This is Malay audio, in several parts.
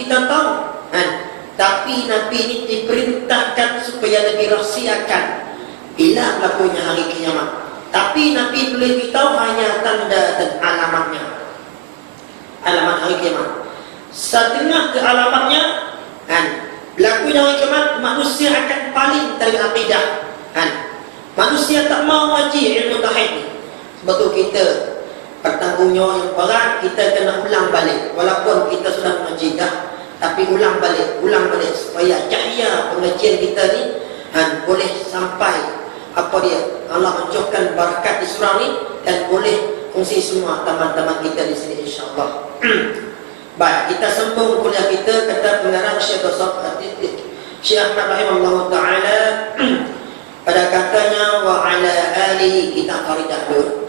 kita tahu kan? Tapi Nabi ini diperintahkan supaya lebih rahsiakan bila berlakunya hari kiamat. Tapi Nabi boleh beritahu hanya tanda dan alamatnya, alamat hari kiamat. Setengah ke alamatnya kan, berlakunya hari kiamat, manusia akan paling dari akidah kan. Manusia tak mau ngaji ilmu tauhid. Sebab tu kita pertanggungjawab yang berat, kita kena ulang balik. Walaupun kita sudah mengaji dah, tapi ulang balik supaya cahaya pengajian kita ni boleh sampai apa dia, Allah hancurkan barakat di surau ni dan boleh fungsi semua teman-teman kita di sini insya-Allah. Baik, kita sambung kuliah kita. Kata pengarang Syekh Ahmad rahimahullah taala pada katanya wa ala alihi, kita faridah dulu.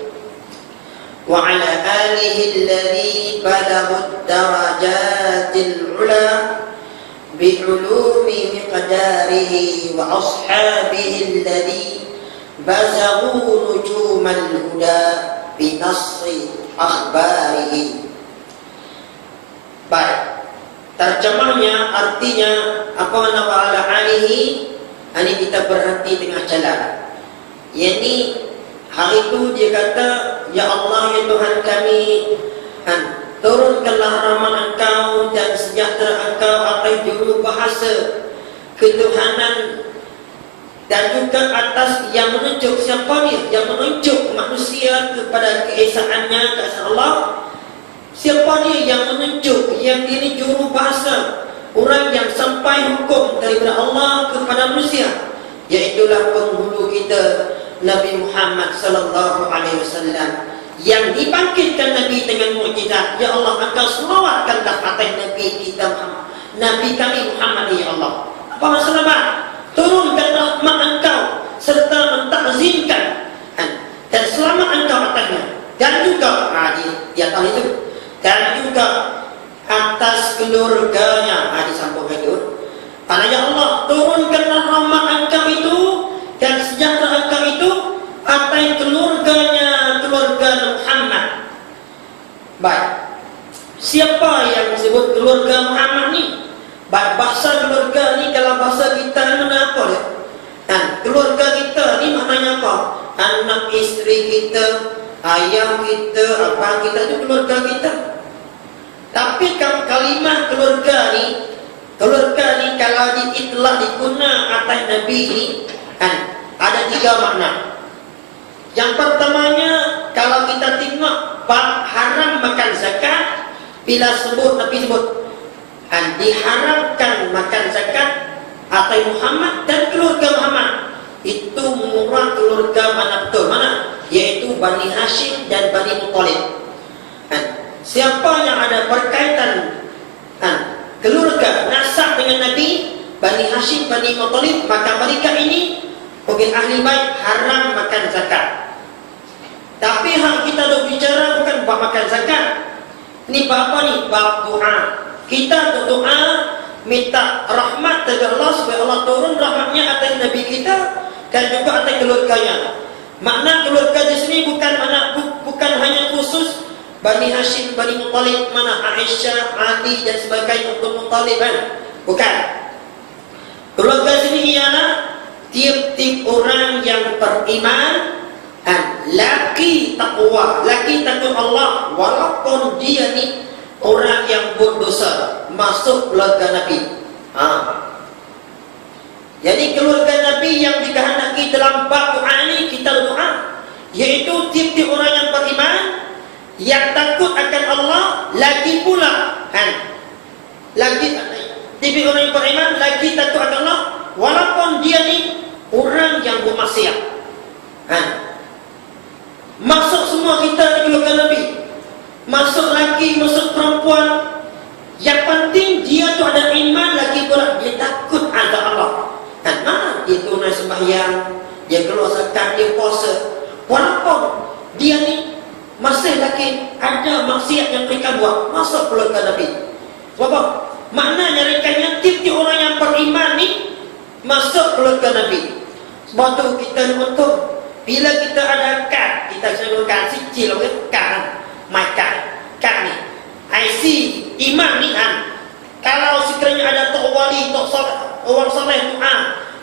وعلى آله الذي بلغوا الدرجات العلى بعلوم مقداره وأصحابه الذي بزغوا نجوم الهدى بنص أخباره. Baik, terjemahnya artinya apa makna wa ala alihi? Ini kita berhenti tengah jalan. Yani hari itu dia kata, ya Allah, ya Tuhan kami, turunkanlah rahmat Engkau dan sejahtera Engkau atas juru bahasa ketuhanan dan juga atas yang menunjuk siapa dia, yang menunjuk manusia kepada keesaannya, keesaan Allah. Siapa dia yang menunjuk, yang ini juru bahasa, orang yang sampai hukum daripada Allah kepada manusia, iaitulah penghulu kita Nabi Muhammad sallallahu alaihi wasallam, yang dibangkitkan Nabi dengan mukjizat. Ya Allah, Engkau selawatkanlah atas Nabi kita Muhammad, Nabi kami Muhammad, ya Allah. Apa masalah? Turunkan rahmat Engkau serta mentakzimkan dan selamat Engkau atasnya, dan juga di atas itu, dan juga atas keluarganya. Disambung itu. Karena ya Allah, turunkanlah rahmat Engkau itu dan sejahtera Engkau itu atas keluarganya, keluarga Muhammad. Baik, siapa yang disebut keluarga Muhammad ni? Baik, bahasa keluarga ni dalam bahasa kita mana apa dia? Dan keluarga kita ni maknanya apa? Anak isteri kita, ayah kita, abang kita, itu keluarga kita. Tapi kalimah keluarga ni kalau telah diguna atas Nabi ni ada 3 makna. Yang pertamanya, kalau kita tengok bab haram makan zakat, bila Nabi sebut diharamkan makan zakat atas Muhammad dan keluarga Muhammad, itu murah keluarga mana betul? Mana? Yaitu Bani Hashim dan Bani Muttalib. Siapa yang ada berkaitan keluarga nasab dengan Nabi, Bani Hashim, Bani Muttalib, maka mereka ini mungkin ahli baik, haram makan zakat. Tapi hak kita dah bicara bukan bab makan zakat. Ini bab apa ni? Bab doa. Kita berdoa minta rahmat dari Allah supaya Allah turun rahmatnya atas Nabi kita dan juga atas keluarganya. Makna keluarga di sini bukan hanya khusus Bani Hashim, Bani Muttalib, mana Aisyah, Ali dan sebagainya untuk Muttalib bukan. Keluarga sini ialah tiap-tiap orang yang beriman, laki takwa Allah, walaupun dia ni orang yang berdosa, masuk keluarga Nabi. Jadi keluarga Nabi yang dikehendaki dalam bab doa ini kita doa, yaitu tiap-tiap orang yang beriman, yang takut akan Allah, lagi pula tiap-tiap orang yang beriman lagi takut akan Allah, walaupun dia ni orang yang bermaksiat. Masuk semua kita di keluarga Nabi, masuk laki, masuk perempuan. Yang penting dia tu ada iman, lagi pula dia takut akan Allah. Mana dia tunai sembahyang, dia keluar zakat, dia puasa, walaupun dia ni masih lagi ada maksiat yang mereka buat, masuk keluarga Nabi. Sebab apa? Maknanya rekanya tiap-tiap orang yang beriman ni masuk keluarga Nabi. Sebab tu kita untuk bila kita ada kad, kita sebutkan sicil kad, my kad ni IC iman ni orang soleh doa,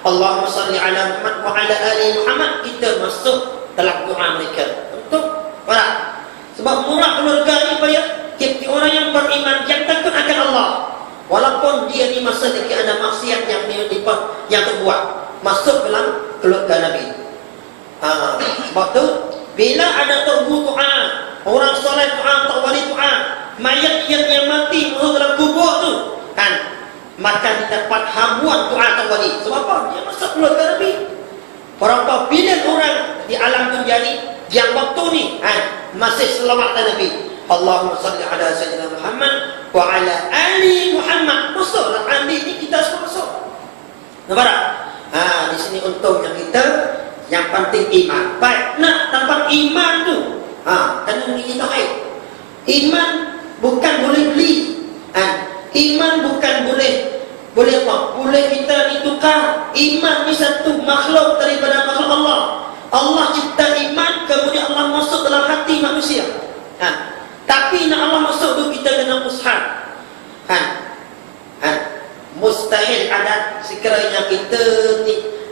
Allahumma salli ala Muhammad wa ala ali Muhammad, kita masuk dalam doa mereka untuk para. Sebab murah keluarga ni pada tiap orang yang beriman, yang takut akan Allah, walaupun dia di masa lagi ada maksiat yang terbuat, masuk dalam keluarga Nabi. Sebab tu bila ada taubu doa, orang soleh doa, tak wali doa, mayat yang mati masuk dalam kubur tu kan, maka didapat habuan doa tak wali. Sebab apa? Dia masuk keluarga Nabi. Berapa bilion orang di alam dunia ni yang waktu ni masih selawat Nabi, Allahumma salli ala sayyidina Muhammad wa ala ali Muhammad, masuk dalam ali ni kita semua masuk. Nampak tak? Di sini untungnya kita yang penting iman. Baik, nak dapat iman tu kena kita baik. Iman bukan boleh beli. Iman bukan boleh apa? Boleh kita ditukar. Iman ni satu makhluk daripada makhluk Allah. Allah cipta iman, kemudian Allah masuk dalam hati manusia. Tapi nak Allah masuk tu kita kena usaha. Mustahil ada sekiranya kita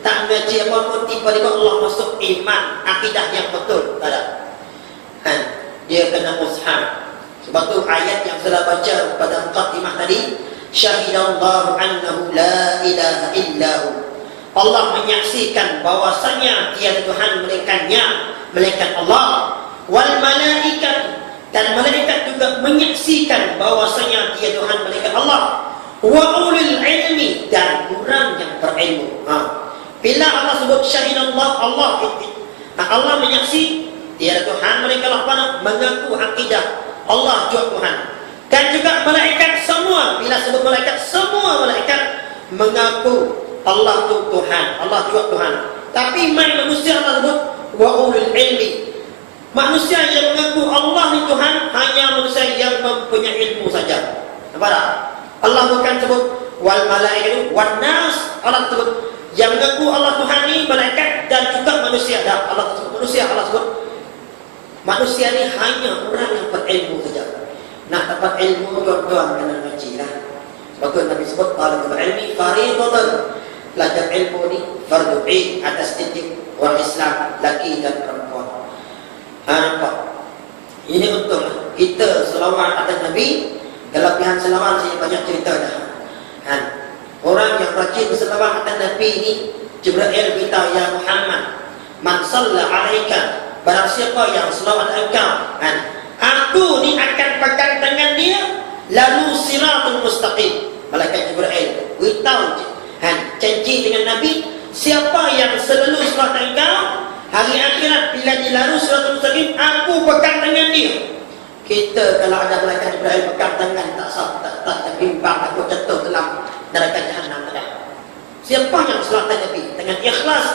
tak ngaji apa pun tiba-tiba Allah masuk iman, akidah yang betul. Tak ada. Dia kena usaha. Sebab tu ayat yang saya baca pada mukadimah tadi, syahidallahu annahu la ilaha illahu, Allah menyaksikan bahwasanya tiada Tuhan melainkan Allah, wal malaikat, dan malaikat juga menyaksikan bahwasanya tiada Tuhan melainkan Allah, wa ulul ilmi, dan orang yang berilmu. Bila Allah sebut syahidallah, Allah menyaksi tiada Tuhan melainkan Allah, mengaku akidah Allah juga Tuhan. Dan juga malaikat semua, bila sebut malaikat, semua malaikat mengaku Allah itu Tuhan, Allah juga Tuhan. Tapi manusia Allah sebut wa ulul ilmi, manusia yang mengaku Allah itu Tuhan hanya manusia yang mempunyai ilmu saja. Nampak tak? Allah bukan sebut wal malaikat wan nas, Allah sebut yang mengaku Allah Tuhan ni malaikat dan juga manusia. Dan Allah sebut manusia, Allah sebut manusia ni hanya orang yang berilmu saja. Nak dapat ilmu tuan-tuan kena ngaji lah. Sebab tu Nabi sebut talabul ilmi fardhatun, belajar ilmu ni fardu ain atas setiap orang Islam, laki dan perempuan. Nampak? Ini untung kita selawat atas Nabi. Kelebihan selawat saya banyak cerita dah. Orang yang rajin selawat atas Nabi ni, Jibril beritahu, ya Muhammad, man salla alaika, barang siapa yang selawat engkau, aku ni akan pegang tangan dia, lalu siratul mustaqim. Malaikat Jibril beritahu, janji dengan Nabi, siapa yang selalu selawat engkau, hari akhirat bila dilalu siratul mustaqim, aku pegang tangan dia. Kita kalau ada malaikat Jibril pegang tangan, tak terbimbang, aku jatuh dalam neraka jahanam. Siapa yang selawat Nabi dengan ikhlas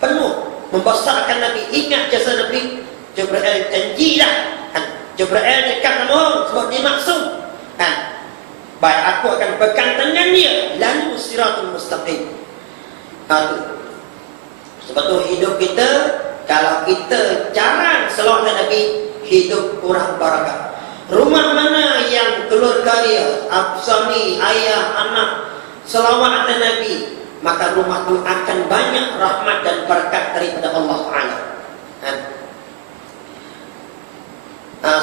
penuh, membesarkan Nabi, ingat jasa Nabi, Jibril janjilah. Jibril dekat nama sebab dia maksud. Baik, aku akan pegang tangan dia, lalu siratul mustaqim. Sebab tu hidup kita, kalau kita jarang selawat Nabi, hidup kurang barakah. Rumah mana yang keluarga dia, suami, ayah, anak selawat Nabi, maka rumah itu akan banyak rahmat dan barakat daripada Allah Ta'ala.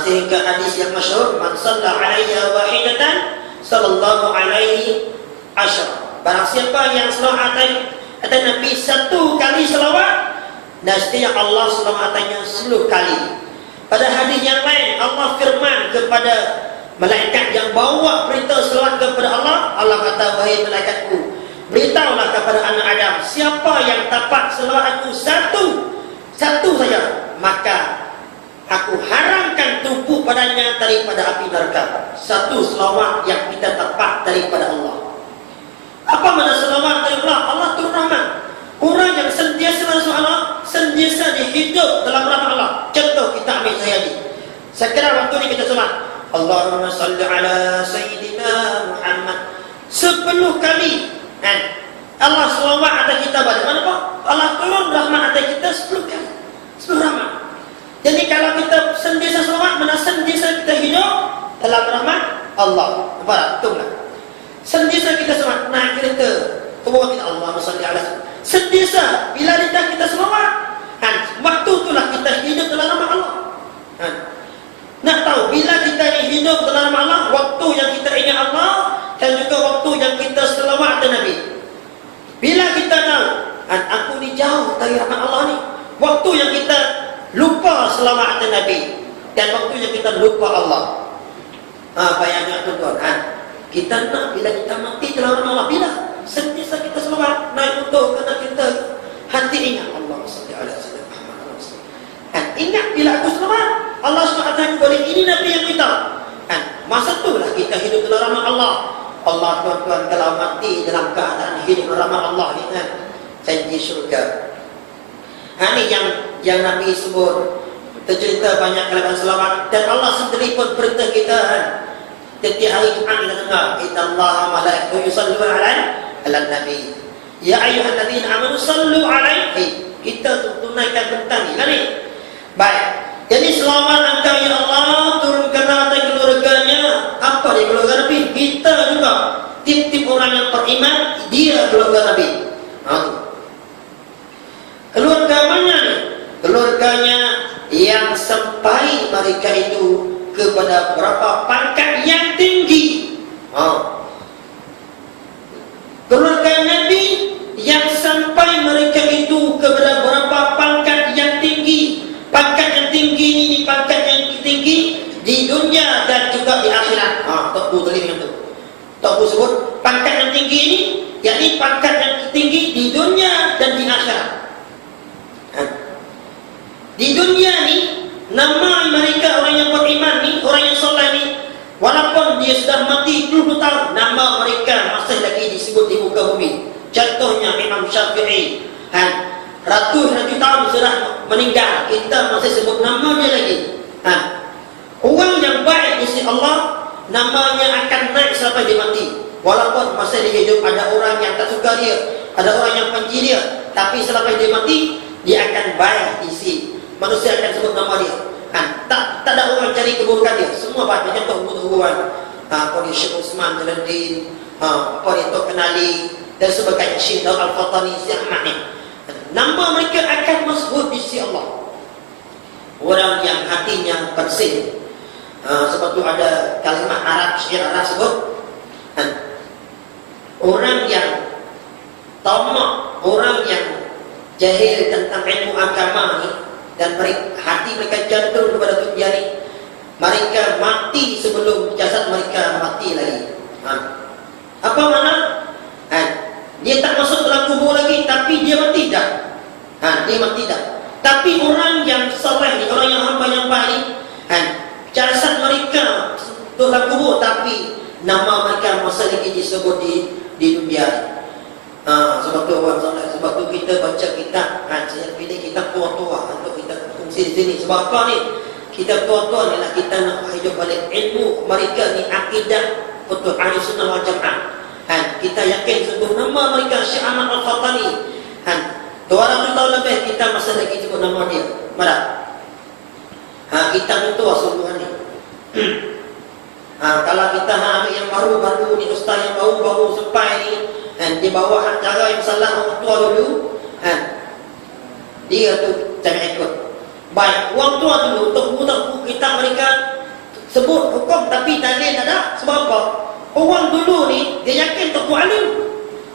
Sehingga hadis yang masyhur, man shalla alayya wahidatan sallallahu alaihi asyara, barang siapa yang selawat atas Nabi satu kali selawat, nescaya Allah selamatnya 10 kali. Pada hadis yang lain, Allah firman kepada malaikat yang bawa berita selawat kepada Allah, Allah kata, wahai malaikatku, beritahulah kepada anak Adam, siapa yang dapat selawatku satu saja, maka aku haramkan tubuh padanya daripada api neraka. Satu selawat yang kita dapat daripada Allah. Apa makna selawat dari Allah? Allah turun rahmat. Orang yang sentiasa masuk Allah, sentiasa dihidup dalam rahmat Allah. Contoh kita ambil saya ni. Sekarang waktu ni kita selawat, Allahumma salli ala sayyidina Muhammad 10 kali. Allah selawat atas kita balik. Kenapa? Allah turun rahmat atas kita 10 kali. 10 rahmat. Jadi kalau kita sentiasa selawat, mana sentiasa kita hidup dalam rahmat Allah. Nampak tak? Betul tak? Sentiasa kita selawat, naik kereta, Kemudian kita Allahumma salli ala sentiasa bila lidah kita selawat. Waktu itulah kita hidup dalam nama Allah. Nak tahu bila kita hidup dalam nama Allah, waktu yang kita ingat Allah dan juga waktu yang kita selawat kepada Nabi. Bila kita tahu, aku ni jauh dari rahmat Allah ni, waktu yang kita lupa selawat kepada Nabi dan waktu yang kita lupa Allah. Bayangkan tuan-tuan, kita nak bila kita mati dalam nama Allah, bila sentiasa kita selawat naik motor kerana kita hati ingat Allah SWT. Ingat bila aku selawat, Allah SWT boleh, ini Nabi yang kita. Masa itulah kita hidup dalam rahmat Allah. Allah tuan-tuan kalau mati dalam keadaan hidup dalam rahmat Allah ni janji syurga. Ini yang Nabi sebut, tercerita banyak kalimat selawat, dan Allah sendiri pun perintah kita. Setiap hari Jumaat kita dengar, innallaha malaikatahu yusalluna ala nabi. Ya ayyuhalladzina amanu sallu alaihi. Kita tunaikan perintah ni. Baik. Jadi selawat engkau ya Allah turunkan atas keluarganya. Apa dia keluarga Nabi? Kita juga. Tip-tip orang yang beriman, dia keluarga Nabi. Keluarga mana ni? Keluarganya yang sampai mereka itu kepada berapa pangkat yang tinggi. Keluarga Nabi yang sampai mereka itu kepada berapa pangkat yang tinggi. Pangkat yang tinggi ini pangkat yang tinggi di dunia dan juga di akhirat. Tok Bu tadi dengan tu. Tok Bu sebut pangkat yang tinggi ini, yakni pangkat yang tinggi di dunia dan di akhirat. Di dunia ni, nama mereka orang yang beriman ni, orang yang soleh ni, walaupun dia sudah mati 20 tahun, nama mereka masih lagi disebut di muka bumi. Contohnya Imam Syafi'i, ratus-ratus tahun sudah meninggal, kita masih sebut nama dia lagi. Orang yang baik di sisi Allah, namanya akan naik sampai dia mati. Walaupun masa dia hidup ada orang yang tak suka dia, ada orang yang benci dia, tapi selama dia mati, dia akan baik di sisi manusia, akan sebut nama dia. Tak ada orang cari keburukan dia. Semua baik. Contoh keburukan apa dia Syekh Osman Jalaluddin, apa dia Tok Kenali dan sebagainya, Syekh Daud Al-Fatani, Syekh Ahmad ni. Nama mereka akan masbut di sisi Allah. Orang yang hatinya bersih. Sebab tu ada kalimat Arab, syair Arab sebut, orang yang tamak, orang yang jahil tentang ilmu agama ni, dan hati mereka jantung kepada dunia ni, mereka mati sebelum jasad mereka mati lagi. Apa makna? Dia tak masuk dalam kubur lagi, tapi dia mati dah. Dia mati dah. Tapi orang yang saleh ni, orang yang hamba yang baik, jasad mereka dalam kubur, tapi nama mereka masih lagi disebut di dunia ni. Sebab tu orang saleh, sebab tu kita baca kitab, saya pilih kitab tua-tua untuk kita fungsi di sini. Sebab apa ni? Kita tua-tua ni lah, kita nak hidup balik ilmu mereka ni, akidah betul ahli sunnah wal jamaah. Kita yakin sebut nama mereka Syekh Ahmad Al-Fatani. 200 tahun lebih kita masih lagi sebut nama dia. Mana? Kita itu sungguhan ni. Kalau kita nak ambil yang baru-baru ni, ustaz yang baru-baru sampai ni, dia bawa cara yang salah orang tua dulu, dia tu jangan ikut. Baik, orang tua dulu untuk buku kitab mereka sebut hukum tapi dalil tak ada. Sebab apa? Orang dulu ni dia yakin Tok Bu alim.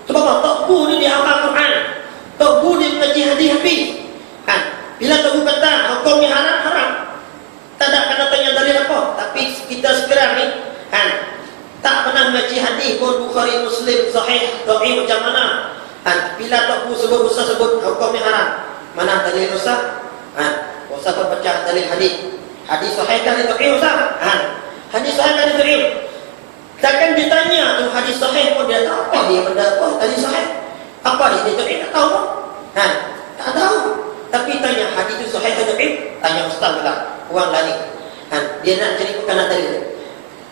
Sebab apa? Tok Bu ni dia hafal Quran, Tok Bu dia mengaji hadis-hadis. Bila Tok Bu kata hukum ni haram, haram, tak ada kena tanya dalil apa. Tapi kita sekarang ni tak pernah mengaji hadis pun, Bukhari, Muslim, Sahih, Dhaif macam mana. Bila Tok Bu sebut, Ustaz sebut hukum ni haram, mana dalil Ustaz? Ustaz pun baca dalil hadis. Hadis Sahih kan itu Ustaz? Hadis Sahih kan itu. Takkan ditanya tu hadis Sahih pun dia tahu apa dia benda apa hadis Sahih. Apa dia tak tahu pun. Tak tahu. Tapi tanya hadis itu Sahih atau dhaif? Tanya ustaz pula. Orang lari. Dia nak cari perkara dalil.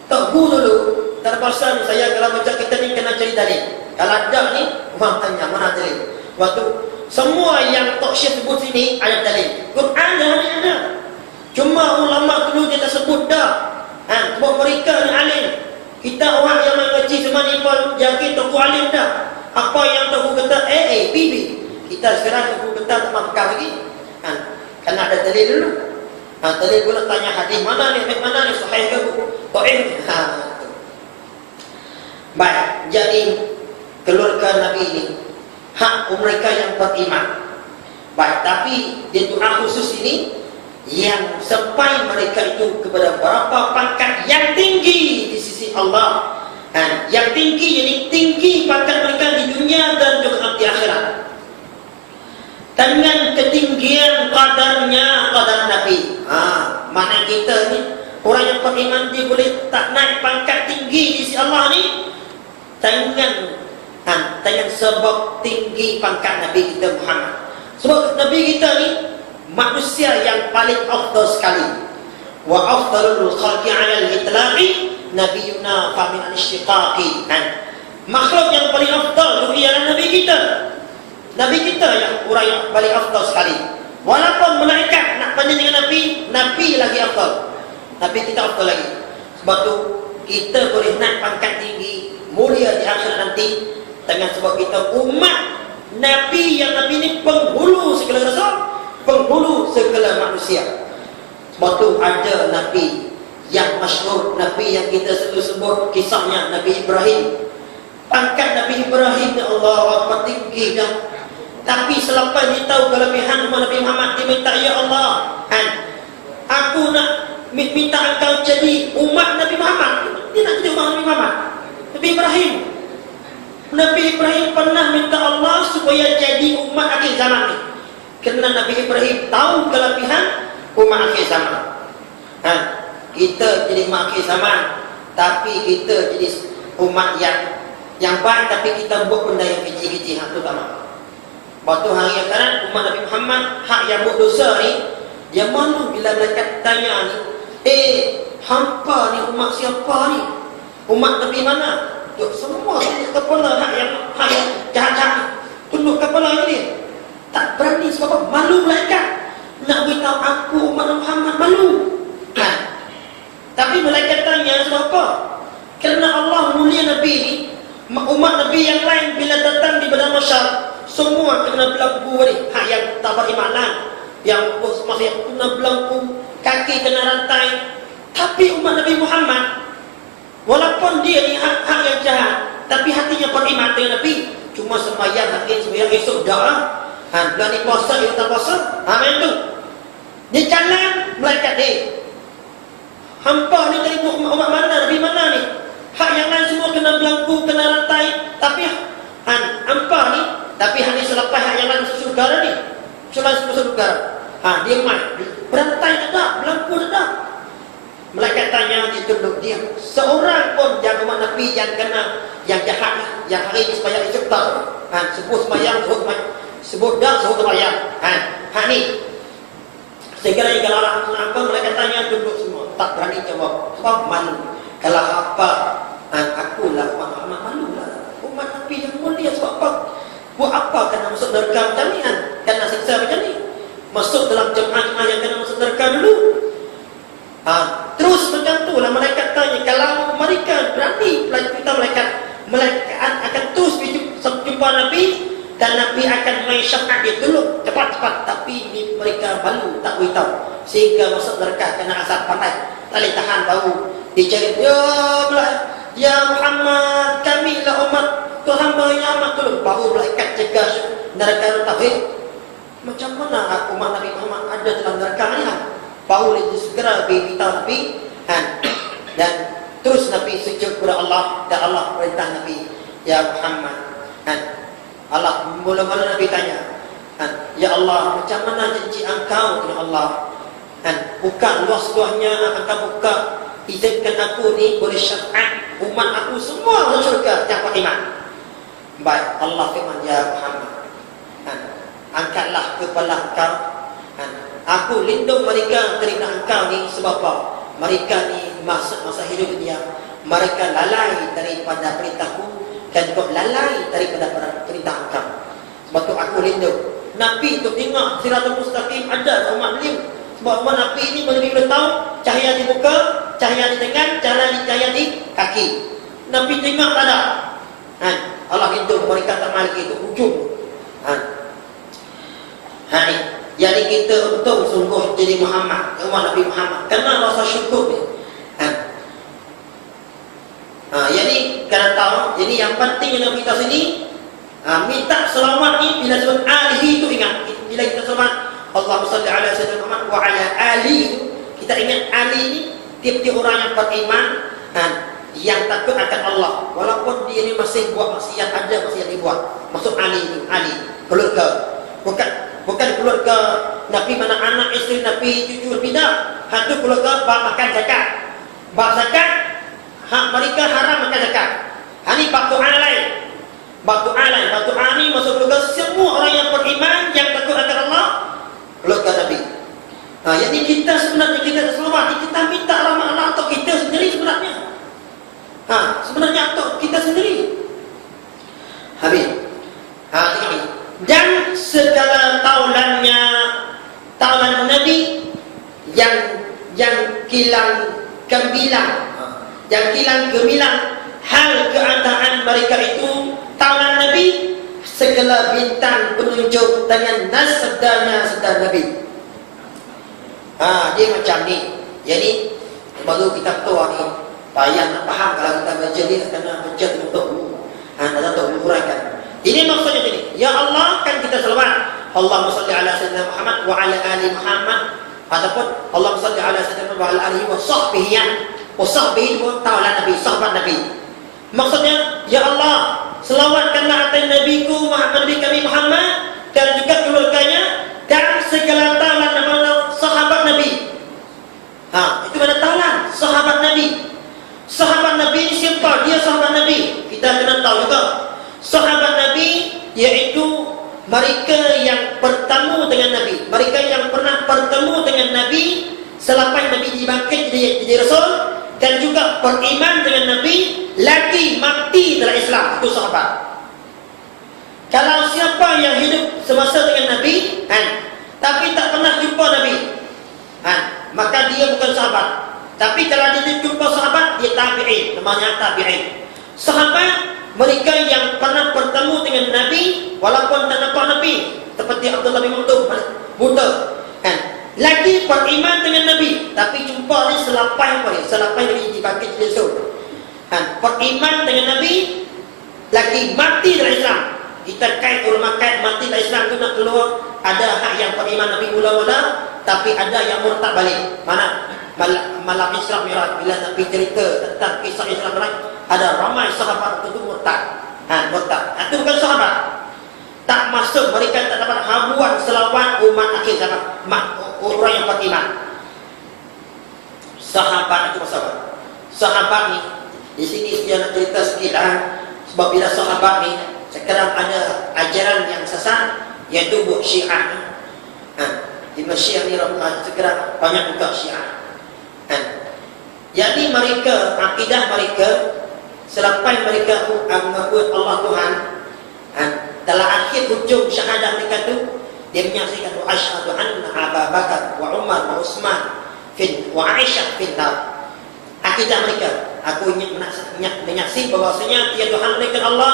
Tok Bu dulu terpaksa saya kalau baca kita ni kena cari dalil. Kalau ada ni orang tanya mana dalil. Waktu semua yang Tok Syekh sebut sini ada dalil. Quran dah ada. Cuma ulama dulu dia tak sebut dah. Sebab mereka ni alim. Kita orang yang mengaji cuma ni pun yakin Tok Bu alim dah. Apa yang tahu kata A, B, B. Kita sekarang tahu kata tak makan lagi. Kan ada dalil dulu. Dalil pula tanya hadis mana ni, mana ni, sahih ke dhaif. Baik, jadi keluarga Nabi ini hak mereka yang beriman. Baik, tapi di doa khusus ini yang sampai mereka itu kepada berapa pangkat yang tinggi di sisi Allah. Yang tinggi, jadi tinggi pangkat mereka di dunia dan juga di akhirat. Dengan ketinggian qadarnya, qadar Nabi. Mana kita ni orang yang beriman dia boleh tak naik pangkat tinggi di sisi Allah ni dengan sebab tinggi pangkat Nabi kita Muhammad. Sebab Nabi kita ni manusia yang paling afdal sekali. Wa afdalul khalqi 'ala al-itlaqi nabiyuna fa min al-ishtiqaqi. Makhluk yang paling afdal itu ialah Nabi kita. Nabi kita yang orang yang paling afdal sekali. Walaupun malaikat nak banding dengan Nabi lagi afdal. Nabi kita afdal lagi. Sebab tu kita boleh naik pangkat tinggi, mulia di akhirat nanti dengan sebab kita umat Nabi yang Nabi ini penghulu segala rasul, penghulu segala manusia. Sebab tu ada Nabi yang masyhur, Nabi yang kita selalu sebut kisahnya, Nabi Ibrahim. Pangkat Nabi Ibrahim ya Allah apa tinggi dah. Tapi selepas dia tahu kelebihan umat Nabi Muhammad, dia minta, ya Allah, aku nak minta engkau jadi umat Nabi Muhammad. Dia nak jadi umat Nabi Muhammad. Nabi Ibrahim pernah minta Allah supaya jadi umat akhir zaman ni. Kerana Nabi Ibrahim tahu kelebihan umat akhir zaman. Kita jadi umat akhir zaman, tapi kita jadi umat yang baik, tapi kita buat benda yang kecil-kecil. Itu tak mahu. Waktu hari akhirat umat Nabi Muhammad hak yang buat dosa ni, dia malu bila malaikat tanya ni, hampa ni umat siapa ni? Umat Nabi mana? Semua kepala hak yang jahat-jahat tunduk kepala ini. Tak berani sebab apa? Malu malaikat. Nak beritahu aku umat Muhammad, malu. Tapi malaikat tanya sebab apa? Kerana Allah mulia Nabi ni. Umat Nabi yang lain bila datang di padang mahsyar, semua kena belenggu ni, hak yang tak berimanan, yang masih kena belenggu, kaki kena rantai. Tapi umat Nabi Muhammad, walaupun dia ni hak yang jahat, tapi hatinya beriman dengan Nabi. Cuma sembahyang esok dah. Bulan ni puasa, dia tak puasa. Amin tu. Di jalan malaikat dia. Hampa ni dari umat mana, Nabi mana ni? Hak yang lain semua kena belenggu, kena rantai. Tapi hampa ni, tapi hanya selepas hak yang lain masuk surga ni. Selepas masuk surga. Dia main. Berantai tak ada, belenggu tak ada. Malaikat tanya, dia tunduk dia. Seorang pun yang umat Nabi yang kena, yang jahat lah, yang hari ini sembahyang esok tak. Sebut sembahyang, sebut dah, sebut sembahyang. Hak ni. Segera kalau orang apa, malaikat tanya, tunduk semua. Tak berani jawab. Sebab malu. Kalau apa, akulah umat Muhammad, malu lah. Umat Nabi yang mulia sebab apa? Buat apa kena masuk neraka macam ni? Kena siksa macam ni? Masuk dalam jemaah yang kena masuk neraka dulu. Terus macam tu lah malaikat tanya. Kalau mereka berani, kita malaikat akan terus jumpa Nabi, dan Nabi akan main syafaat dia tolong cepat-cepat. Tapi ni mereka malu, tak beritahu, sehingga masuk neraka kena asap panas, tak boleh tahan bau. Dicari, ya Muhammad, kami lah umat Tuhan yang amat tolong. Baru malaikat cegah neraka tauhid. Macam mana umat Nabi Muhammad ada dalam neraka ni? Baru dia segera beritahu Nabi. Dan terus Nabi sujud kepada Allah, dan Allah perintah Nabi, ya Muhammad. Allah mula-mula Nabi tanya, ya Allah, macam mana janji engkau dengan Allah? Buka luas-luasnya, engkau buka, izinkan aku ni boleh syafaat umat aku semua masuk syurga yang beriman. Baik, Allah firman, ya Muhammad, angkatlah kepala engkau. Aku lindung mereka daripada engkau ni. Sebab apa? Mereka ni masa hidup dia, mereka lalai daripada perintahku, dan juga lalai daripada perintah engkau. Sebab tu aku lindung. Nabi tu tengok Siratul Mustaqim ada umat beliau. Sebab umat Nabi ni boleh tahu cahaya di muka, cahaya di tangan, cahaya di kaki. Nabi tengok tak ada. Allah lagi itu ujung. Ni. Jadi kita untung sungguh jadi Muhammad, umat Nabi Muhammad. Karena rasa syukur ni. Jadi kena tahu. Jadi yang penting dalam kita sini, minta selawat ni bila sebut alihi itu ingat. Bila kita selawat Allahumma salli ala sayyidina Muhammad wa ala ali, kita ingat ali ni tiap-tiap orang yang beriman yang takut akan Allah, walaupun dia ni masih buat maksiat, ada maksiat dibuat. Maksud ali ni, ali keluarga. Bukan keluarga Nabi mana anak isteri Nabi cucu tidak. Hatu keluarga bak makan zakat. Bak zakat mereka haram makan zakat. Ini bak doa lain. Bak doa lain. Bak doa ni masuk keluarga semua orang yang beriman yang takut akan Allah, keluarga Nabi. Jadi kita sebenarnya kita selawat, kita minta rahmat Allah atau kita sendiri sebenarnya. Sebenarnya atau kita sendiri. Habis. Tengok ni. Dan segala taulannya, taulan Nabi yang kilang gemilang, hal keadaan mereka itu taulan Nabi, segala bintang penunjuk dengan nasdanya Nabi. Dia macam ni. Jadi baru kita tahu ni, payah nak faham kalau kita baca ni kena baca untuk uraikan. Ini maksudnya ini. Ya Allah, kan kita selawat Allahumma salli ala sayyidina Muhammad wa ala ali Muhammad, ataupun Allahumma salli ala sayyidina Muhammad wa ala alihi wa sahbihi. Wa sahbihi itu taulan Nabi, sahabat Nabi. Maksudnya, ya Allah, selawatkanlah atas nabiku Muhammad, Nabi kami Muhammad, dan juga keluarganya dan segala taulan sahabat Nabi. Itu mana taulan sahabat Nabi. Sahabat Nabi ini siapa? Dia sahabat Nabi. Kita kena tahu juga. Sahabat Nabi iaitu mereka yang bertemu dengan Nabi, mereka yang pernah bertemu dengan Nabi selepas Nabi dibangkit jadi Rasul, dan juga beriman dengan Nabi lagi mati dalam Islam. Itu sahabat. Kalau siapa yang hidup semasa dengan Nabi tapi tak pernah jumpa Nabi, maka dia bukan sahabat. Tapi kalau dia jumpa sahabat, dia tabi'in, namanya tabi'in. Sahabat mereka yang pernah bertemu dengan Nabi walaupun tak nampak Nabi, seperti Abdullah bin Maktum buta, lagi beriman dengan Nabi, tapi jumpa ni selepas Nabi dibangkit jadi Rasul. Beriman dengan Nabi lagi mati dalam Islam. Kita kait ulama kait mati dalam Islam tu nak keluar, ada hak yang beriman Nabi mula-mula, tapi ada yang murtad balik. Mana malam Isra Mi'raj bila Nabi cerita tentang kisah Isra Mi'raj, ada ramai sahabat itu murtad. Itu bukan sahabat. Tak masuk, mereka tak dapat habuan selawat umat akhir zaman, orang yang beriman. Sahabat itu sahabat. Sahabat ni di sini saya nak cerita sikit sebab bila sahabat ni sekarang ada ajaran yang sesat, iaitu buat Syiah. Di Syiah ni sekarang banyak juga Syiah. Jadi mereka, akidah mereka selepas mereka mengakui Allah Tuhan, dalam akhir hujung syahadah mereka tu, dia menyaksikan wa asyhadu anna Abu Bakar wa Umar wa Utsman wa Aisyah finnar. Akidah mereka, aku menyaksikan bahwasanya dia Tuhan mereka Allah,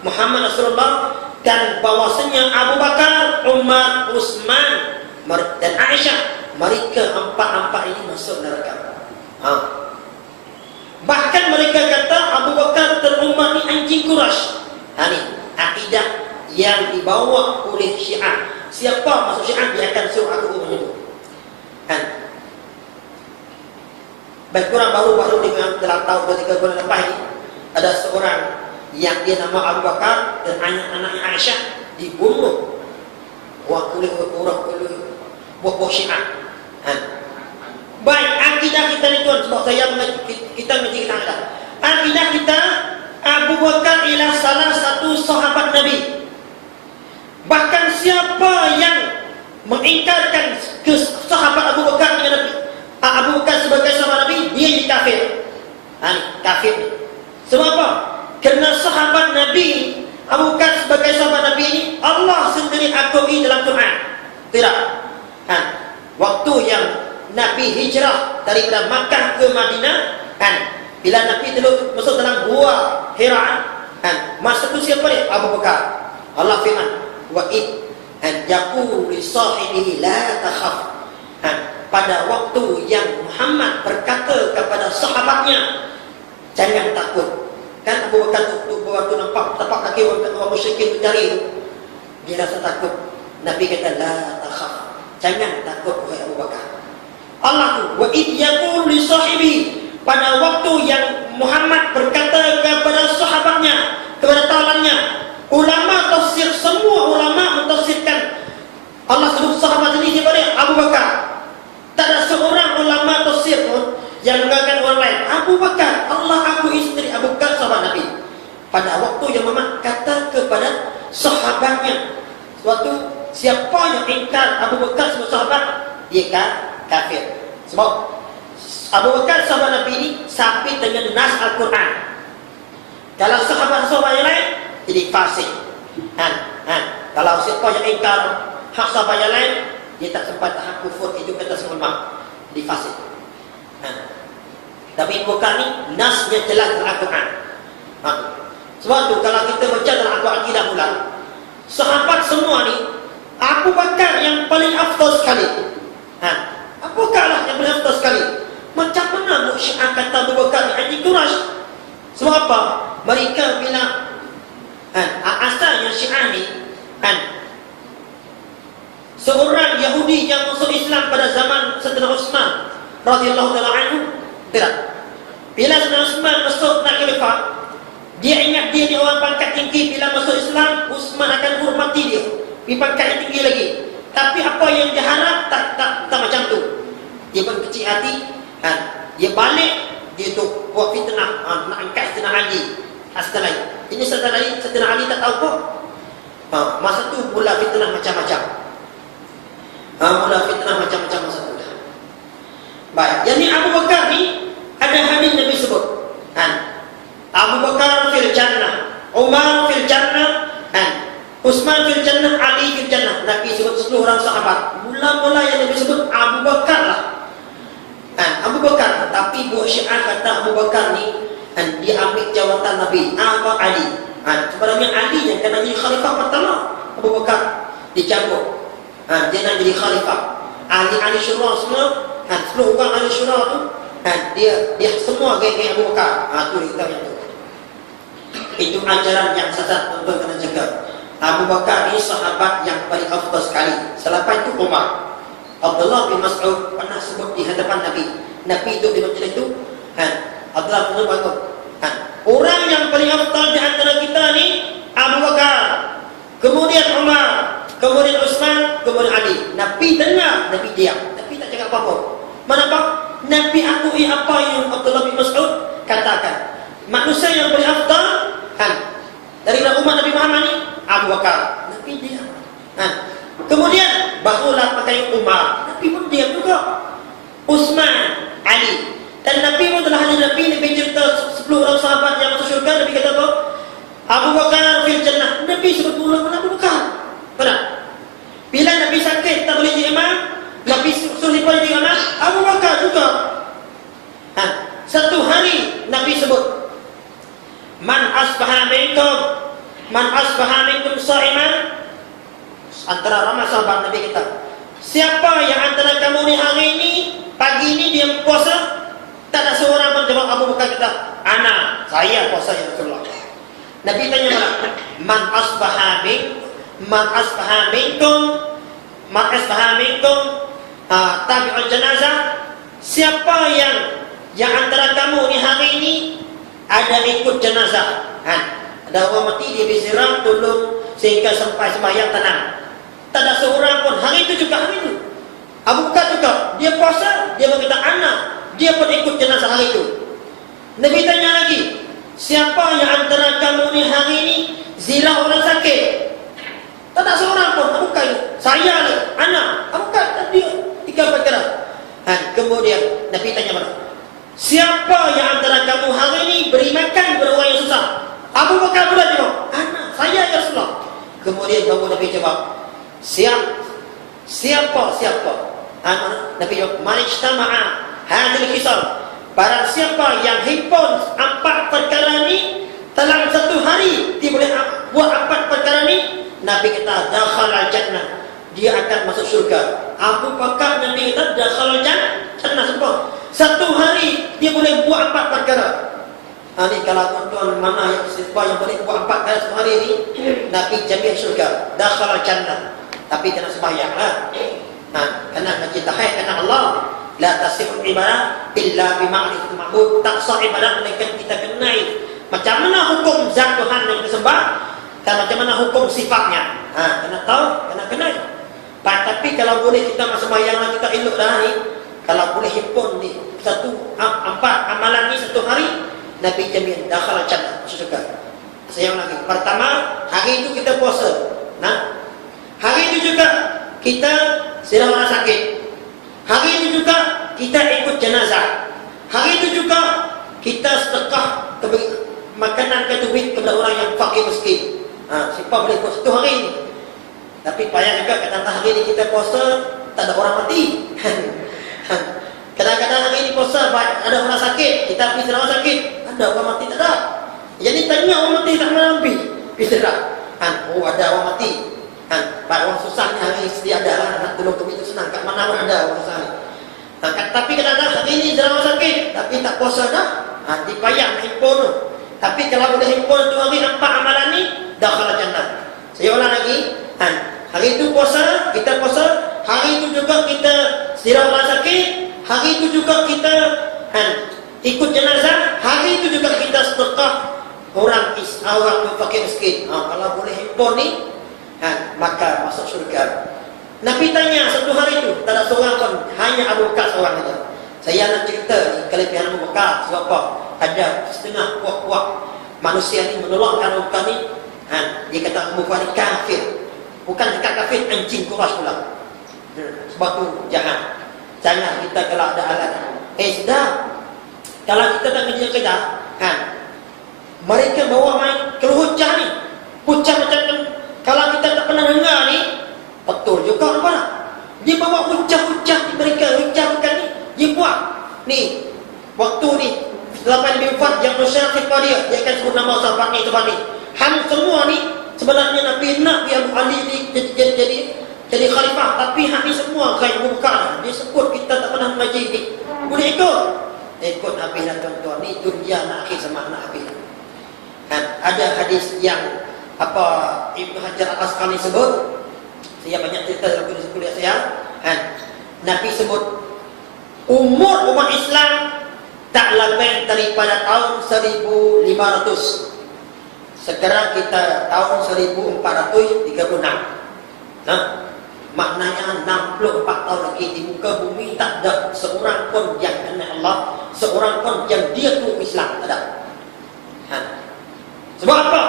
Muhammad Rasulullah, dan bahwasanya Abu Bakar, Umar, Utsman dan Aisyah, mereka empat ini masuk neraka. Bahkan mereka kata Abu Bakar dan Umar ni anjing Quraisy. Ini akidah yang dibawa oleh Syiah. Siapa masuk Syiah, dia akan suruh aku menyebut. Baik, kurang baru dalam tahun 3 bulan lepas ini, ada seorang yang dia nama Abu Bakar dan anak-anaknya Aisyah dibunuh oleh orang buah Syiah. Baik, akidah kita ni tuan, sebab kita menceritakan akidah kita, Abu Bakar ialah salah satu sahabat Nabi. Bahkan siapa yang mengingkarkan sahabat Abu Bakar dengan Nabi, Abu Bakar sebagai sahabat Nabi, dia jadi kafir. Kafir. Sebab apa? Kerana sahabat Nabi, Abu Bakar sebagai sahabat Nabi ini Allah sendiri akui dalam Quran. Tidak. Waktu yang Nabi hijrah daripada Makkah ke Madinah, bila Nabi masuk dalam gua Hira, masa tu siapa dia? Abu Bakar. Allah firman, wa id an yaqulu li sahibihi la takhaf. Pada waktu yang Muhammad berkata kepada sahabatnya, jangan takut. Kan Abu Bakar waktu nampak tapak kaki orang musyrikin berjari itu, dia rasa takut. Nabi kata, la takhaf, jangan takut wahai Abu Bakar. Allah tu, wa id yaqulu li sahibihi, pada waktu yang Muhammad berkata kepada sahabatnya, kepada tawalannya. Ulama tafsir, semua ulama mentafsirkan Allah sebut sahabat ini kepada Abu Bakar. Tak ada seorang ulama tafsir pun yang mengatakan orang lain. Abu Bakar, Allah aku isteri Abu Bakar sahabat Nabi. Pada waktu yang Muhammad kata kepada sahabatnya, suatu siapa yang ingkar Abu Bakar sebagai sahabat, dia kafir. Sebab Abu Bakar sahabat Nabi ini sabit dengan nas Al-Quran. Kalau sahabat-sahabat yang lain jadi fasik. Kalau siapa yang ingkar hak sahabat yang lain, dia tak sempat hak kufur, hidup atas ulama, jadi fasik. Tapi Abu Bakar ni nasnya jelas dalam Al-Quran. Sebab tu kalau kita baca dalam Al-Quran pula, sahabat semua ni Abu Bakar yang paling afdal sekali. Abu Bakar lah yang paling afdal sekali. Macam mana Syiah kata Abu Bakar ni anti Quraisy? Sebab apa? Mereka bila asalnya Syiah ni seorang Yahudi yang masuk Islam pada zaman Sayyidina Utsman radhiyallahu taala anhu. Bila Sayyidina Utsman masuk nak khalifah, dia ingat dia ni orang pangkat tinggi. Bila masuk Islam, Utsman akan hormati dia di pangkat yang tinggi lagi. Tapi apa yang dia harap tak macam tu. Dia pun kecil hati, dia balik, dia tu buat fitnah, nak angkat Sayyidina Ali. Asal lain. Ini Sayyidina Ali tak tahu kok. Masa tu mula fitnah macam-macam. Mula fitnah macam-macam masa tu. Baik, yang ni Abu Bakar ni ada hadis Nabi sebut. Abu Bakar fil jannah, Umar fil jannah, Utsman fil jannah, Ali fil jannah. Nabi sebut 10 orang sahabat. Mula-mula yang Nabi sebut Abu Bakar lah. Abu Bakar, tapi buat Syiah kata Abu Bakar ni dia ambil jawatan Nabi. Apa Ali? Sebenarnya Ali yang kena jadi khalifah pertama. Abu Bakar dicabut. Dia nak jadi khalifah. Ahli syura semua, 10 orang ahli syura tu, dia semua geng-geng Abu Bakar. Tu kita yang tu. Itu ajaran yang sesat, tuan-tuan kena jaga. Abu Bakar ni sahabat yang paling afdal sekali. Selepas itu Umar. Abdullah bin Mas'ud pernah sebut di hadapan Nabi. Nabi duduk di majlis itu, Abdullah bin Mas'ud, orang yang paling afdal di antara kita ni Abu Bakar, kemudian Umar, kemudian Utsman, kemudian Ali. Nabi dengar, Nabi diam, Nabi tak cakap apa-apa. Kenapa? Nabi akui apa yang Abdullah bin Mas'ud katakan. Manusia yang paling afdal dari umat Nabi Muhammad ni Abu Bakar. Nabi diam. Kemudian barulah pakai Umar. Nabi pun diam juga. Utsman, Ali. Dan Nabi pun telah hadis Nabi cerita 10 orang sahabat yang masuk syurga. Nabi kata apa? Abu Bakar fil jannah. Nabi sebut mula-mula Abu Bakar. Benar? Bila Nabi sakit tak boleh jadi imam, Nabi suruh jadi imam, Abu Bakar juga. Satu hari Nabi sebut, Man asbaha minkum sha'iman. Antara ramai sahabat Nabi kita, siapa yang antara kamu ni hari ini, pagi ini dia puasa? Tak ada seorang pun jawab. Abu Bakar kata, ana, saya puasa ya Rasulullah. Nabi tanya mana? Man asbaha minkum tabi'ul janazah. Siapa yang antara kamu ni hari ini ada ikut jenazah? Ada orang mati, dia berziarah, tolong sehingga sampai sembahyang tenang. Tak ada seorang pun. Hari itu juga hari itu Abu Bakar juga, dia puasa, dia berkata anak, dia pun ikut jenazah hari itu. Nabi tanya lagi, siapa yang antara kamu ni hari ini ziarah orang sakit? Tak ada seorang pun. Abu Bakar, saya lah, anak. Abu Bakar, dia 3 perkara. Kemudian Nabi tanya mana? Siapa yang antara kamu hari ini beri makan kepada orang yang susah? Abu Bakar pula jawab, anak, saya ya Rasulullah. Kemudian baru Nabi jawab, Siapa? Nabi jawab, Man ijtama'a hadhil khisal. Barang siapa yang himpun 4 perkara ni dalam satu hari, dia boleh buat 4 perkara ni, Nabi kata dakhala jannah, dia akan masuk surga. Abu Bakar Nabi kata dakhala jannah semua. Satu hari dia boleh buat 4 perkara. Ini kalau tuan-tuan mana yang siapa yang boleh buat 4 perkara sehari ini, Nabi jamin surga, dakhala jannah. Tapi kena sembahyang lah. Kena mencintai karena Allah. La tasihul ibadah illa bima'rifatil ma'bud. Tak sah ibadah melainkan kita kenal macam mana hukum zat Tuhan yang kita sembah dan macam mana hukum sifatnya. Kena tahu, kena kenal. Tapi kalau boleh kita sembahyang kita elok dah ni. Kalau boleh himpun ni 4 amalan ni satu hari, Nabi jamin dakhala jannah, masuk surga. Saya ulang lagi. Pertama, hari itu kita puasa. Hari itu juga kita sedang orang sakit. Hari itu juga kita ikut jenazah. Hari itu juga kita sedekah makanan ke duit kepada orang yang fakir miskin. Siapa boleh buat satu hari ini. Tapi payah juga kadang-kadang hari ini kita puasa tak ada orang mati. Kadang-kadang hari ini puasa ada orang sakit, kita pergi orang sakit, ada orang mati tak ada. Jadi tanya orang mati tak mana pergi sedekah. Oh ada orang mati. Orang susah ni hari sedia ada lah, nak tolong kami itu senang. Kat mana pun ada orang susah ni. Tapi kadang-kadang hari ini orang sakit, tapi tak puasa dah. Dipayah nak himpun tu. Tapi kalau boleh himpun tu hari 4 amalan ni, dakhala jannah. Saya ulang lagi. Hari itu puasa, kita puasa. Hari itu juga kita sedang orang sakit. Hari itu juga kita ikut jenazah. Hari itu juga kita sedekah orang fakir miskin. Kalau boleh himpun ni, maka masuk surga. Nabi tanya satu hari itu, tak ada seorang pun, hanya Abu Bakar seorang saja. Saya nak cerita ni kelebihan Abu Bakar. Sebab apa? Ada setengah puak-puak manusia ni menolakkan Abu Bakar ni. Dia kata Abu Bakar ni kafir. Bukan dekat kafir, anjing Quraisy pula. Sebab tu jahat. Jangan kita kalau ada alat. Sedap. Kalau kita tak kerja, mereka bawa main keluh hujah ni. Hujah macam kalau kita tak pernah dengar ni, betul juga apa? Dia bawa hujah-hujah di mereka, hujah bukan ni. Dia buat ni waktu ni selepas Nabi wafat yang bersyarif pada dia akan sebut nama sahabat ni. Semua ni sebenarnya Nabi nak biar Abu Ali ni jadi khalifah, tapi hak ni semua kain Abu Bakar. Dia sebut kita tak pernah mengaji ni. Boleh ikut habis lah tuan-tuan. Ni dunia nak akhir sama nak habis. Ada hadis yang Ibnu Hajar Al-Asqalani sebut. Saya banyak cerita dalam kuliah saya. Nabi sebut umur umat Islam tak lebih daripada tahun 1500. Sekarang kita tahun 1436. Maknanya 64 tahun lagi di muka bumi tak ada seorang pun yang kenal Allah, seorang pun yang dia tu Islam, tak ada. Sebab apa?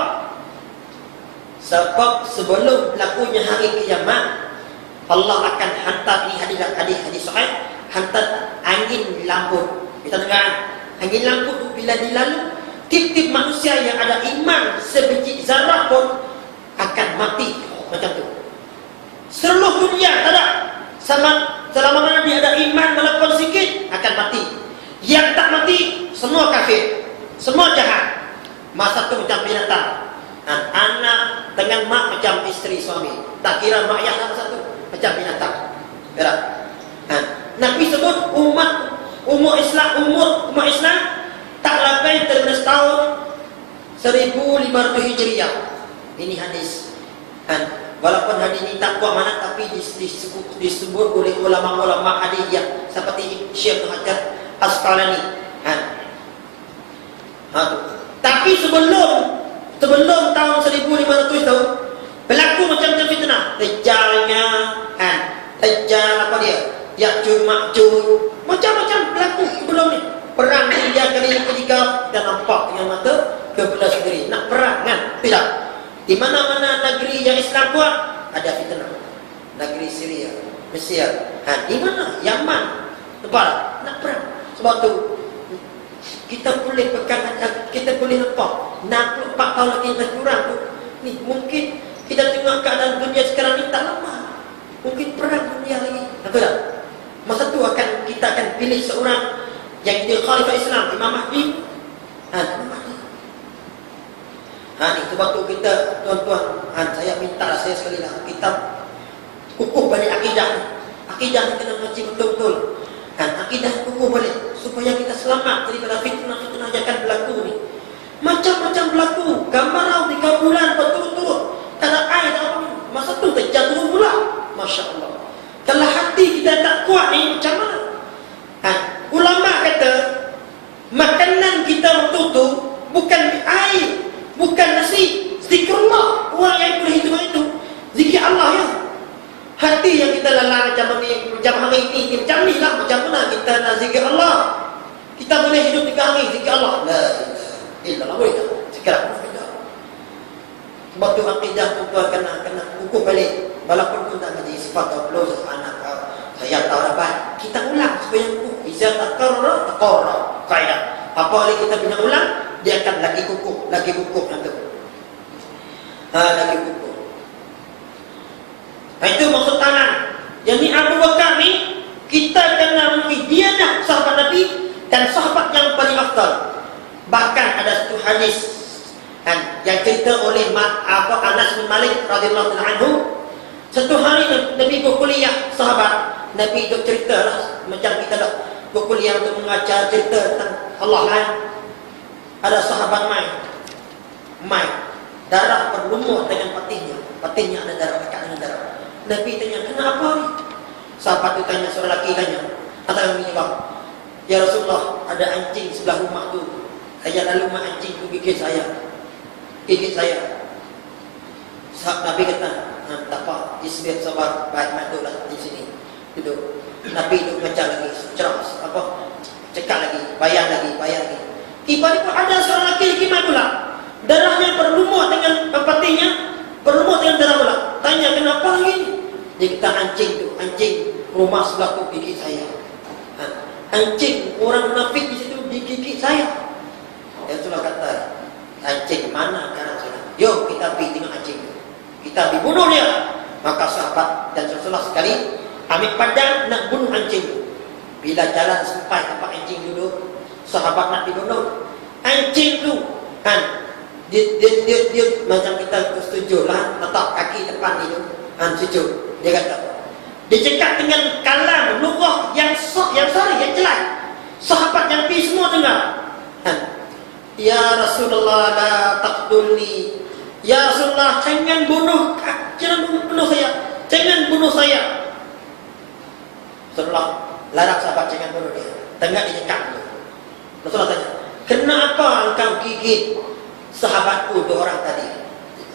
Sebab sebelum berlakunya hari kiamat, Allah akan hantar, ini hadis sahih, hantar angin lamput. Kita dengar angin lamput tu bila dilalu, tip-tip manusia yang ada iman sebiji zarah pun akan mati. Macam tu. Seluruh dunia tak ada. Selama mana dia ada iman walaupun sikit, akan mati. Yang tak mati, semua kafir, semua jahat. Masa tu macam binatang. Anak dengan mak macam isteri suami. Tak kira mak yang sama satu, macam binatang. Nabi sebut umur Islam tak lebih dari tahun 1500 Hijriah. Ini hadis. Walaupun hadis ini tak kuat mana, tapi disebut oleh ulama-ulama hadis yang seperti Syekh Hajar Asqalani. Tapi sebelum tahun 1500 tu berlaku macam-macam fitnah. Dajjalnya, Dajjal apa dia? Ya'juj Ma'juj, macam-macam berlaku sebelum ni. Perang dia kali ketiga kita nampak dengan mata kebelah sendiri. Nak perang kan? Tidak. Di mana-mana negeri yang Islam kuat ada fitnah. Negeri Syria, Mesir, di mana? Yaman, tempat nak perang. Sebab tu kita boleh pegang, kita boleh nampak 64 tahun lagi lebih kurang tu. Ni mungkin kita tengok keadaan dunia sekarang ni tak lama. Mungkin perang dunia lagi. Betul tak? Masa tu kita akan pilih seorang yang jadi khalifah Islam, Imam Mahdi. Imam Mahdi. Ni sebab tu kita tuan-tuan, saya minta, saya Akidah kena ngaji betul-betul. Kan akidah kukuh balik supaya kita selamat daripada fitnah-fitnah yang akan berlaku ni. Macam-macam berlaku. Gambarau 3 bulan berturut-turut. Tak ada air, tak apa. Masa tu terjatuh pula. Masya Allah. Kalau hati kita tak kuat ni, macam mana? Ulama kata, makanan kita waktu tu bukan air, bukan nasi, zikrullah. Orang yang boleh hidup itu zikir Allah ya. Hati yang kita lelah macam ni, macam hari ini, macam ni lah. Macam mana kita nak zikir Allah? Kita boleh hidup 3 hari zikir Allah. La ilaha boleh tak? Zikir Allah. Sebab tu akidah tu kena kukuh balik. Walaupun pun tak ngaji sifat Allah anak saya tahu dapat, kita ulang supaya kukuh. Iza takarra kaidah. Apa lagi kita punya ulang, dia akan lagi kukuh nanti. Lagi kukuh. Itu maksud tangan. Yang ni Abu Bakar ni, kita kena mengikuti dia dah sahabat Nabi dan sahabat yang paling afdal. Bahkan ada satu hadis yang cerita oleh Anas bin Malik radhiyallahu anhu. Satu hari Nabi berkuliah sahabat, Nabi itu cerita lah macam kita dah berkuliah untuk mengajar cerita tentang Allah lain. Ada sahabat mai darah berlumur dengan patinya ada darah dekat dengan darah. Nabi tanya, kenapa ni? Sahabat itu tanya, seorang lelaki tanya, kata Nabi, ya Rasulullah, ada anjing sebelah rumah tu. Saya lalu anjing tu gigit saya. Nabi kata, tak apa, isbir sabar, baik duduklah di sini. Duduk. Nabi itu baca lagi, cekak lagi, bayar lagi. Tiba-tiba ada seorang lelaki pula. Darahnya berlumur dengan patinya, berlumur dengan darah pula. Tanya, kenapa lagi? Dia kata, anjing rumah sebelah tu gigit saya. Anjing orang munafik di situ digigit saya. Ya Rasulullah kata, anjing mana sekarang saya? Yuk kita pergi tengok anjing. Kita pergi bunuh dia. Maka sahabat dan Rasulullah sekali ambil padang nak bunuh anjing. Bila jalan sampai tempat anjing duduk, sahabat nak dibunuh. Anjing tu dia macam kita setuju lah, letak kaki depan ni tu, setuju. Dia kata, dia cakap dengan kalam lughah yang sorry, yang jelas. Sahabat yang pergi semua dengar. Ya Rasulullah la taqtulni. Ya Rasulullah, jangan bunuh saya. Jangan bunuh saya. Rasulullah larang sahabat jangan bunuh dia. Tengah dia cakap tu. Rasulullah tanya, kenapa engkau gigit sahabatku tu orang tadi?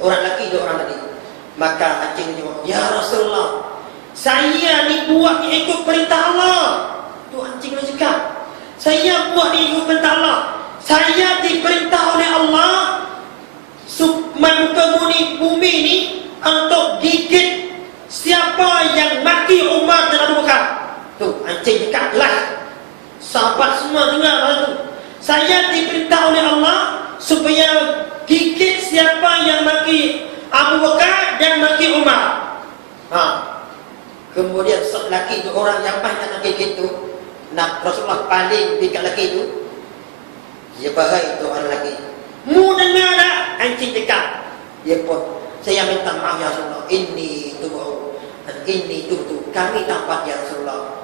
Orang lelaki tu orang tadi. Maka anjing jawab, ya Rasulullah, saya ni buat ni ikut perintah Allah. Tu anjing nak cakap, saya buat ni ikut perintah Allah. Saya diperintah oleh Allah bumi ni untuk gigit siapa yang mati Umar dan Abu Bakar. Tu anjing cakap jelas. Sahabat semua dengar hal tu. Saya diperintah oleh Allah supaya gigit siapa yang mati Abu Bakar dan mati Umar. Kemudian lelaki tu, orang yang nak gigit tu, Rasulullah paling dekat lelaki tu. Dia bahaya tu orang lelaki. Mu dengar tak? Anjing cakap. Dia pun, saya minta maaf ya Rasulullah. Ini tu kami dapat ya Rasulullah.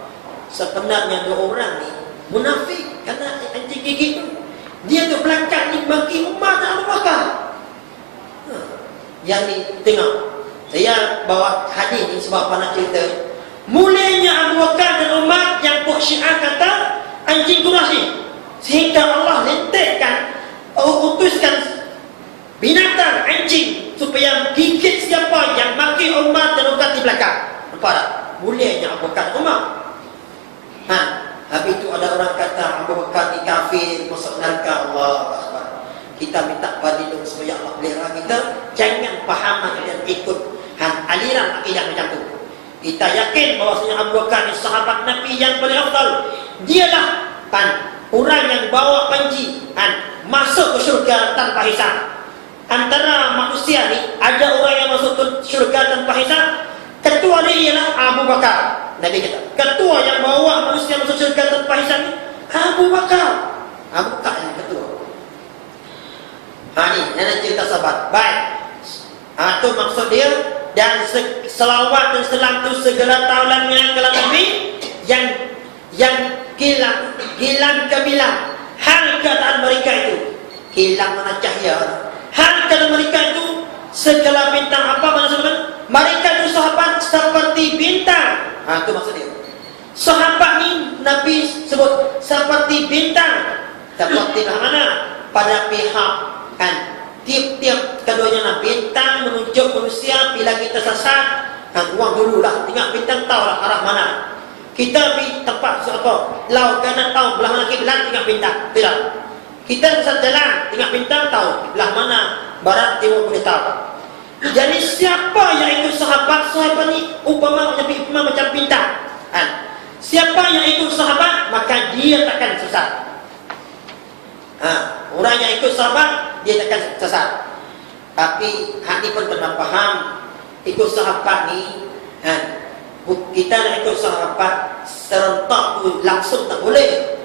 Sebenarnya dua orang ni munafik kerana anjing gigit tu. Dia tu belakang ni bagi Umar dan Abu Bakar. Yang ni tengok, saya bawa hadis ni sebab apa nak cerita. Mulainya Abu Bakar dan Umar yang Puak Syiah kata anjing Quraisy, sehingga Allah lentekkan, utuskan binatang anjing supaya gigit siapa yang maki Umar dan Abu Bakar di belakang. Nampak tak? Mulainya Abu Bakar dan Umar. Habis itu ada orang kata Abu Bakar ni kafir, masuk neraka. Allah Akbar. Kita minta berlindung supaya Allah pelihara kita. Jangan fahaman dan ikut aliran akidah macam tu. Kita yakin bahawasanya Abu Bakar ni sahabat Nabi yang paling afdal. Dialah orang yang bawa panji masuk ke syurga tanpa hisab. Antara manusia ni ada orang yang masuk ke syurga tanpa hisab. Ketua dia ialah Abu Bakar. Nabi kata, ketua yang bawa manusia masuk syurga tanpa hisab ni Abu Bakar. Abu Bakar yang ketua. Ni nenek cerita sahabat. Baik. Itu maksud dia dan selawat dan salam itu segala taulannya kepada Nabi yang hilang kebilang hal keadaan mereka itu hilang mana cahaya, hal keadaan mereka itu segala bintang apa maksudnya mereka itu sahabat seperti bintang. Itu maksudnya sahabat ni Nabi sebut seperti bintang, seperti mana pada pihak kan tiap-tiap keduanya bintang menunjuk manusia bila kita sesat kan uang dululah tengok bintang tahulah arah mana kita pergi tempat apa laut kanan tahu belah mana kiblat tengok bintang tidak kita sesat jalan tengok bintang tahu belah mana barat timur boleh tahu. Jadi siapa yang ikut sahabat ni upama macam bintang kan? Siapa yang ikut sahabat maka dia takkan sesat. Orang yang ikut sahabat dia takkan sesat. Tapi hati pun kena faham ikut sahabat ni kita nak ikut sahabat serentak langsung tak boleh.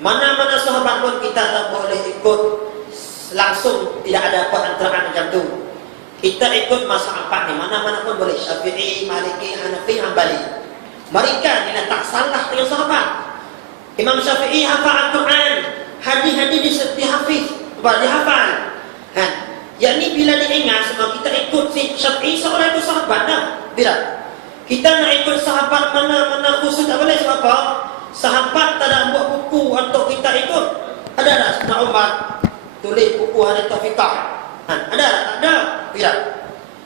Mana-mana sahabat pun kita tak boleh ikut langsung, tidak ada perantaraan macam tu. Kita ikut sahabat ni mana-mana pun boleh. Syafi'i, Maliki, Hanafi, Hanbali. Mereka ni tak salah dengan sahabat. Imam Syafi'i hafal Al-Quran, hadis-hadis dihafiz, dihafal. Yakni bila diingat semua kita ikut si Syafi'i seorang itu sahabat dah. Tidak. Kita nak ikut sahabat mana-mana khusus tak boleh. Sebab apa? Sahabat tak ada buat buku untuk kita ikut. Ada tak? Sayyidina Umar tulis buku hadis fiqh. Ada? Tak ada. Tidak.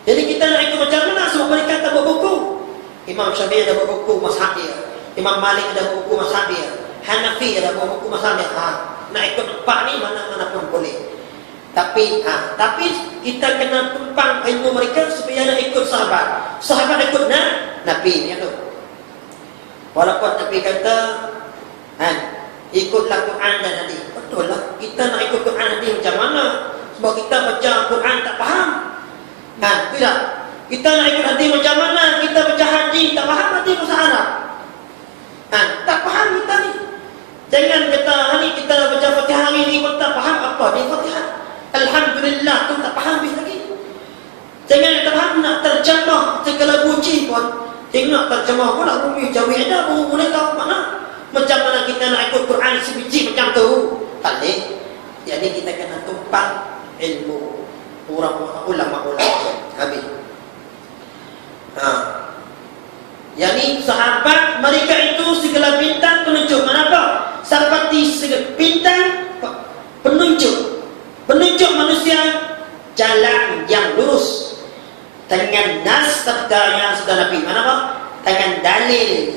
Jadi kita nak ikut macam mana? Sebab mereka tak buat buku. Imam Syafi'i ada buat buku mazhab dia. Imam Malik ada buat buku mazhab dia. Hanafi ada buat buku mazhab dia. Nak ikut empat ni mana-mana pun boleh. Tapi kita kena tumpang ilmu mereka supaya nak ikut sahabat. Sahabat ikut Nabi ni tu. Walaupun Nabi kata ikutlah Quran dan hadis. Betul lah. Kita nak ikut Quran hadis macam mana? Sebab kita baca Quran tak faham. Tidak. Kita nak ikut hadis macam mana? Kita baca hadis tak faham hadis bahasa Arab. Tak faham kita ni. Jangan kata hari kita baca Fatihah hari ni pun tak faham apa di Fatihah. Alhamdulillah tu tak faham lagi. Jangan kita faham nak terjemah segala puji pun. Tengok terjemah pun nak bumi jauh ada baru boleh tahu mana. Macam mana kita nak ikut Quran sebiji macam tu. Tak boleh. Jadi kita kena tumpang ilmu ulama-ulama. Habis. Yani sahabat mereka itu segala bintang penunjuk. Kenapa? Seperti segala bintang penunjuk manusia jalan yang lurus dengan nas sabda yang sudah Nabi. Kenapa? Dengan dalil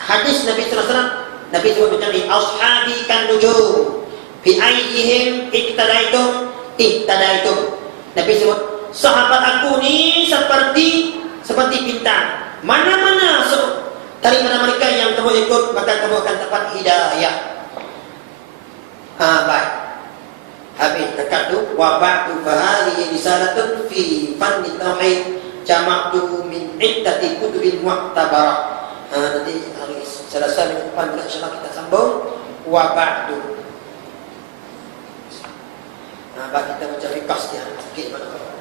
hadis Nabi sallallahu alaihi wasallam. Nabi sebut macam ni, ashabi kan nujum fi ayyihim iktadaitum. Nabi sebut sahabat aku ni seperti bintang. Mana-mana dari mana mereka yang kamu ikut maka kamu akan dapat hidayah. Baik. Habis dekat tu wa ba'du fa hadhihi risalatun fi fanni tauhid jama'tu min iddati kutubin mu'tabarah. Nanti hari selesai minggu depan insyaallah kita sambung wa ba'du. Bagi kita baca ringkas dia sikit mana.